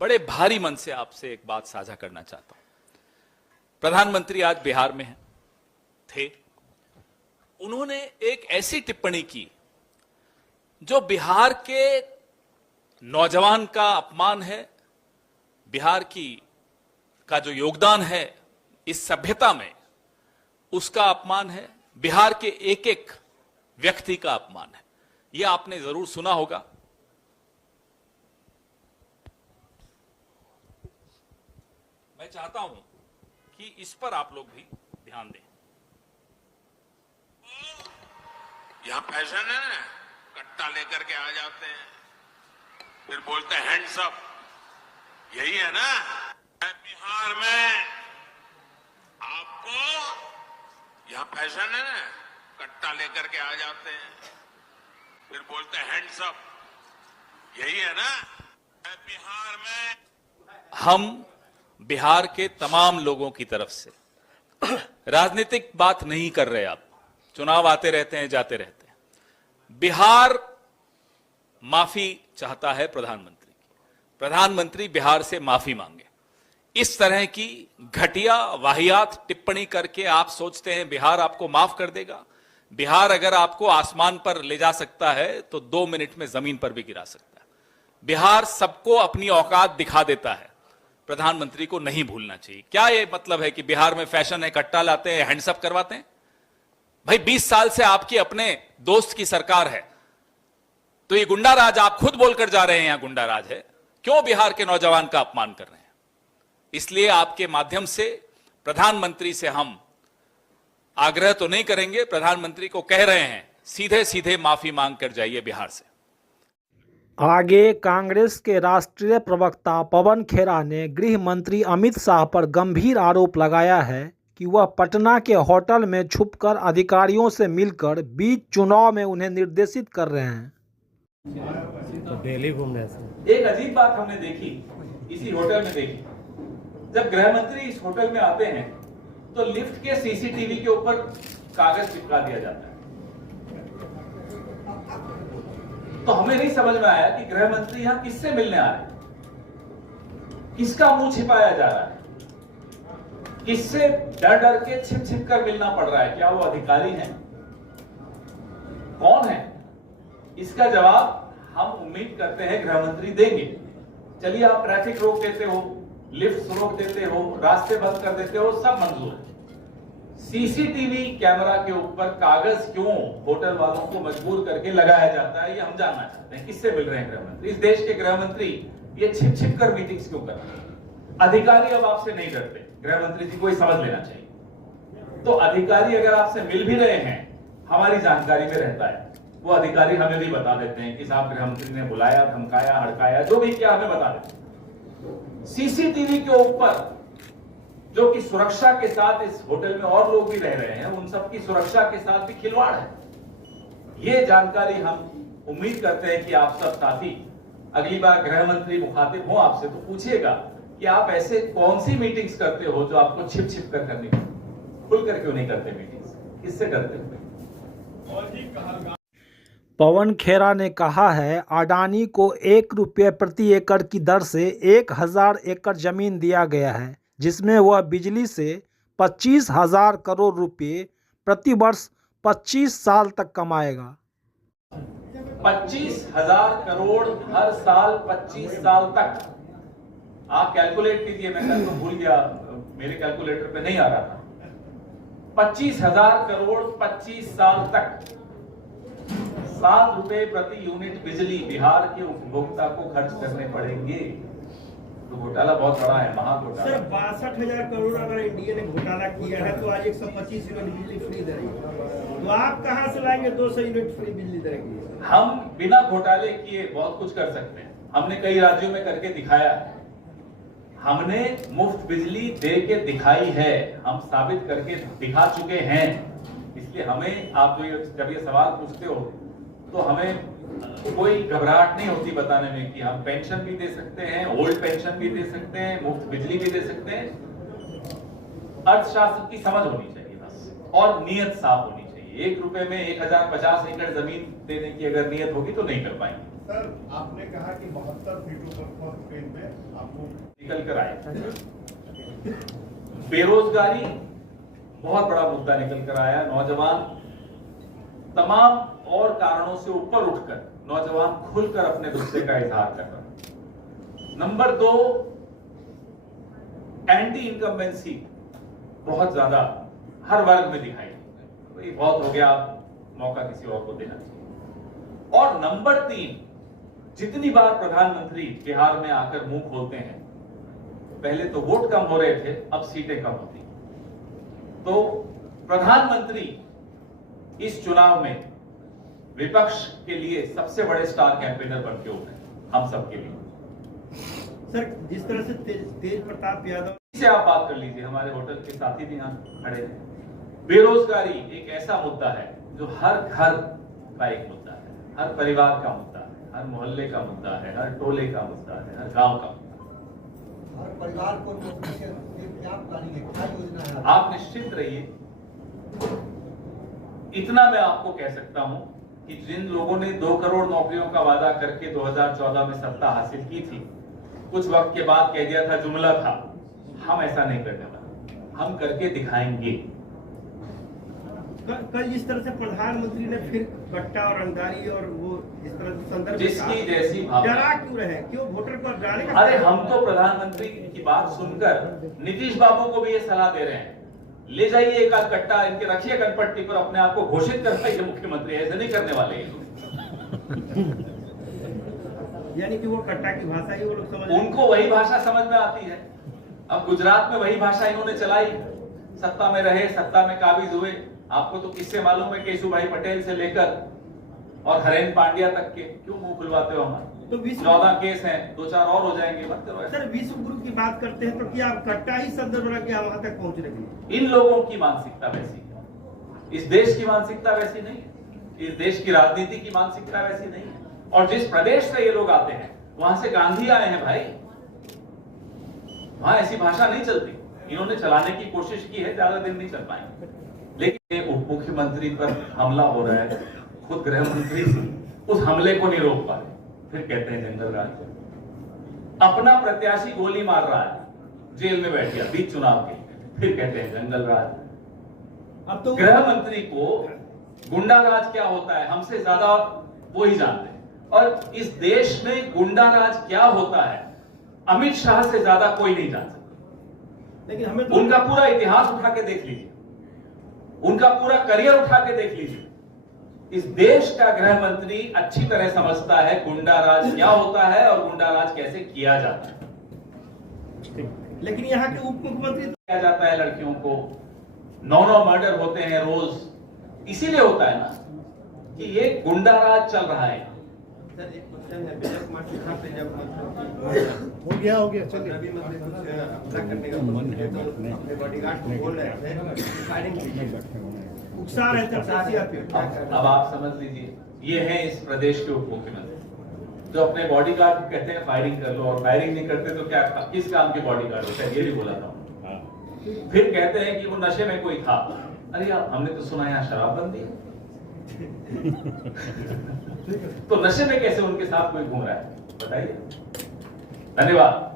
बड़े भारी मन से आपसे एक बात साझा करना चाहता हूं। प्रधानमंत्री आज बिहार में थे। उन्होंने एक ऐसी टिप्पणी की जो बिहार के नौजवान का अपमान है, बिहार का जो योगदान है इस सभ्यता में उसका अपमान है, बिहार के एक एक व्यक्ति का अपमान है। यह आपने जरूर सुना होगा। मैं चाहता हूं कि इस पर आप लोग भी ध्यान दें। यहां फैशन है ना, कट्टा लेकर के आ जाते हैं, फिर बोलते हैं हैंड्स अप। यही है ना बिहार में। आपको यहां फैशन है ना, कट्टा लेकर के आ जाते हैं, फिर बोलते हैं हैंड्स अप। यही है ना बिहार में। हम बिहार के तमाम लोगों की तरफ से राजनीतिक बात नहीं कर रहे। आप चुनाव आते रहते हैं, जाते रहते हैं। बिहार माफी चाहता है प्रधानमंत्री की। प्रधानमंत्री बिहार से माफी मांगे। इस तरह की घटिया वाहियात टिप्पणी करके आप सोचते हैं बिहार आपको माफ कर देगा। बिहार अगर आपको आसमान पर ले जा सकता है तो 2 मिनट में जमीन पर भी गिरा सकता है। बिहार सबको अपनी औकात दिखा देता है। प्रधानमंत्री को नहीं भूलना चाहिए। क्या यह मतलब है कि बिहार में फैशन है, कट्टा लाते हैं, हैंड्सअप करवाते हैं? भाई 20 साल से आपकी अपने दोस्त की सरकार है, तो ये गुंडा राज आप खुद बोलकर जा रहे हैं यहां गुंडा राज है। क्यों बिहार के नौजवान का अपमान कर रहे हैं? इसलिए आपके माध्यम से प्रधानमंत्री से हम आग्रह तो नहीं करेंगे, प्रधानमंत्री को कह रहे हैं सीधे सीधे माफी मांग कर जाइए बिहार से। आगे कांग्रेस के राष्ट्रीय प्रवक्ता पवन खेरा ने गृह मंत्री अमित शाह पर गंभीर आरोप लगाया है कि वह पटना के होटल में छुपकर अधिकारियों से मिलकर बीच चुनाव में उन्हें निर्देशित कर रहे हैं। तो दिल्ली घूमने से एक अजीब बात हमने देखी, इसी होटल में देखी। जब गृह मंत्री इस होटल में आते हैं तो लिफ्ट के सीसीटीवी के ऊपर कागज चिपका दिया जाता है। तो हमें नहीं समझ में आया कि गृह मंत्री यहां किससे मिलने आ रहे हैं, किसका मुंह छिपाया जा रहा है, किससे डर डर के छिप छिप कर मिलना पड़ रहा है। क्या वो अधिकारी हैं? कौन है? इसका जवाब हम उम्मीद करते हैं गृह मंत्री देंगे। चलिए, आप ट्रैफिक रोक देते हो, लिफ्ट रोक देते हो, रास्ते बंद कर देते हो, सब मंजूर है। सीसीटीवी कैमरा के ऊपर कागज क्यों होटल वालों को मजबूर करके लगाया जाता है, ये हम जानना चाहते हैं। किससे मिल रहे हैं गृह मंत्री? इस देश के गृह मंत्री ये छिप छिप कर मीटिंग्स क्यों कर रहे हैं? अधिकारी अब आपसे नहीं डरते, गृह मंत्री जी को समझ लेना चाहिए। तो अधिकारी अगर आपसे मिल भी रहे हैं, हमारी जानकारी में रहता है, वो अधिकारी हमें भी बता देते हैं कि साहब गृह मंत्री ने बुलाया, धमकाया, हड़काया, जो भी किया हमें बता देते हैं। सीसीटीवी के ऊपर जो कि सुरक्षा के साथ इस होटल में और लोग भी रह रहे हैं, उन सबकी सुरक्षा के साथ भी खिलवाड़ है। ये जानकारी हम उम्मीद करते हैं कि आप सब साथी अगली बार गृह मंत्री मुखातिब हो आपसे तो पूछिएगा कि आप ऐसे कौन सी मीटिंग्स करते हो जो आपको छिप छिप कर करनी है, खुल कर क्यों नहीं करते मीटिंग्स? किससे करते हो? पवन खेरा ने कहा है अडानी को 1 रुपये प्रति एकड़ की दर से 1000 एकड़ जमीन दिया गया है, जिसमें वह बिजली से 25,000 करोड़ रुपए प्रति वर्ष 25 साल तक कमाएगा। 25,000 करोड़ हर साल 25 साल तक। आप कैलकुलेट कीजिए, मैं कल तो भूल गया, मेरे कैलकुलेटर पे नहीं आ रहा था। 25,000 करोड़ 25 साल तक। 7 रुपए प्रति यूनिट बिजली बिहार के उपभोक्ता को खर्च करने पड़ेंगे। तो घोटाला बहुत बड़ा है, महा घोटाला। सर 62,000 करोड़ अगर इंडिया ने घोटाला किया है तो आज 125 यूनिट बिजली फ्री दे रही है, तो आप कहां से लाएंगे 200 यूनिट फ्री बिजली देंगे? हम बिना घोटाले किए बहुत कुछ कर सकते हैं। हमने कई राज्यों में करके दिखाया है। हमने मुफ्त बिजली दे के दिखाई है, हम साबित करके दिखा चुके हैं। इसलिए हमें, आप जब ये सवाल पूछते हो तो हमें कोई घबराहट नहीं होती बताने में कि हम पेंशन भी दे सकते हैं, ओल्ड पेंशन भी दे सकते हैं, मुफ्त बिजली भी दे सकते हैं। अर्थशास्त्र की समझ होनी चाहिए बस, और नीयत साफ होनी चाहिए। 1 रुपए में 1050 एकड़ जमीन देने की अगर नीयत होगी तो नहीं कर पाएंगे। सर आपने कहा कि 72 सीटों पर फर्स्ट फेज में आपको निकल कर आए। बेरोजगारी बहुत बड़ा मुद्दा निकल कर आया। नौजवान तमाम और कारणों से ऊपर उठकर नौजवान खुलकर अपने गुस्से का इजहार कर रहा है। नंबर 2, एंटी इनकम्बेंसी बहुत ज्यादा हर वर्ग में दिखाई, तो ये बहुत हो गया, मौका किसी और को देना चाहिए। और नंबर 3, जितनी बार प्रधानमंत्री बिहार में आकर मुंह खोलते हैं, पहले तो वोट कम हो रहे थे, अब सीटें कम होती। तो प्रधानमंत्री इस चुनाव में विपक्ष के लिए सबसे बड़े स्टार कैंपेनर बन के उभरे, हम सबके लिए। सर जिस तरह से तेज प्रताप यादव से आप बात कर लीजिए, हमारे होटल के साथी भी यहाँ खड़े हैं। बेरोजगारी एक ऐसा मुद्दा है जो हर घर का एक मुद्दा है, हर परिवार का मुद्दा है, हर मोहल्ले का मुद्दा है, हर टोले का मुद्दा है, हर गांव का मुद्दा है। हर परिवार को क्या प्लानिंग है, क्या योजना है? आप निश्चिंत रहिए, इतना मैं आपको कह सकता हूं कि जिन लोगों ने 2 करोड़ नौकरियों का वादा करके 2014 में सत्ता हासिल की थी, कुछ वक्त के बाद कह दिया था जुमला था, हम ऐसा नहीं करने वाले, हम करके दिखाएंगे। कल जिस तरह से प्रधानमंत्री ने फिर कट्टा और रंगदारी और वो इस तरह से संदर्भ में जिसकी कहा, जैसी भावना, डरा क्यों रहे, क्यों वोटर को डराने का? अरे हम तो प्रधानमंत्री की बात सुनकर नीतीश बाबू को भी ये सलाह दे रहे हैं, ले जाइए एक आध कट्टा इनके रखिए कनपट्टी पर, अपने आप को घोषित कर पाइए मुख्यमंत्री, ऐसे नहीं करने वाले ये लोग। यानी कि वो कट्टा की भाषा ही वो लोग समझ, उनको वही भाषा समझ में आती है। अब गुजरात में वही भाषा इन्होंने चलाई, सत्ता में रहे, सत्ता में काबिज हुए। आपको तो किससे मालूम है, केशुभाई पटेल से लेकर और हरेन पांड्या तक के, क्यों मुंह खुलवाते हो हमारे? तो 14 केस हैं, 2-4 और हो जाएंगे, मत करो ऐसा। सर विश्व गुरु की बात करते हैं तो क्या आप कट्टा ही संदर्भ रख के वहां तक पहुंच रहे हैं? इन लोगों की मानसिकता वैसी है, इस देश की मानसिकता वैसी नहीं है, इस देश की राजनीति की मानसिकता वैसी नहीं है। और जिस प्रदेश से ये लोग आते हैं, वहां से गांधी आए हैं भाई, वहां ऐसी भाषा नहीं चलती। इन्होंने चलाने की कोशिश की है, ज्यादा दिन नहीं चल पाएंगे। लेकिन उप मुख्यमंत्री पर हमला हो रहा है, खुद गृह मंत्री उस हमले को नहीं रोक पा रहे, फिर कहते हैं जंगल राज। अपना प्रत्याशी गोली मार रहा है, जेल में बैठ गया बीच चुनाव के, फिर कहते हैं जंगल राज। अब तो गृह मंत्री को गुंडा राज क्या होता है हमसे ज्यादा वो ही जानते हैं, और इस देश में गुंडा राज क्या होता है अमित शाह से ज्यादा कोई नहीं जान सकता। लेकिन हमें तो उनका पूरा इतिहास उठा के देख लीजिए, उनका पूरा करियर उठा के देख लीजिए। इस देश का गृह मंत्री अच्छी तरह समझता है गुंडा राज क्या होता है और गुंडा राज कैसे किया जाता है। लेकिन यहाँ के उप मुख्यमंत्री किया जाता है लड़कियों को, 9 मर्डर होते हैं रोज, इसीलिए होता है ना कि ये गुंडा राज चल रहा है। सर एक क्वेश्चन है, विजय कुमार सिन्हा पे जब हो गया चलिए। अभी मतलब कुछ हमला करने का तो अपने बॉडीगार्ड को बोल रहे थे फायरिंग कीजिए, उकसा रहे थे सीआरपीएफ। अब आप समझ लीजिए, ये है इस प्रदेश के उप मुख्यमंत्री जो अपने बॉडीगार्ड को कहते हैं फायरिंग कर लो, और फायरिंग नहीं करते तो क्या, किस काम के बॉडीगार्ड होते हैं, ये भी बोला था। फिर कहते हैं कि वो नशे में कोई था। अरे यार, हमने तो सुना यहाँ शराबबंदी है तो नशे में कैसे उनके साथ कोई घूम रहा है, बताइए। धन्यवाद।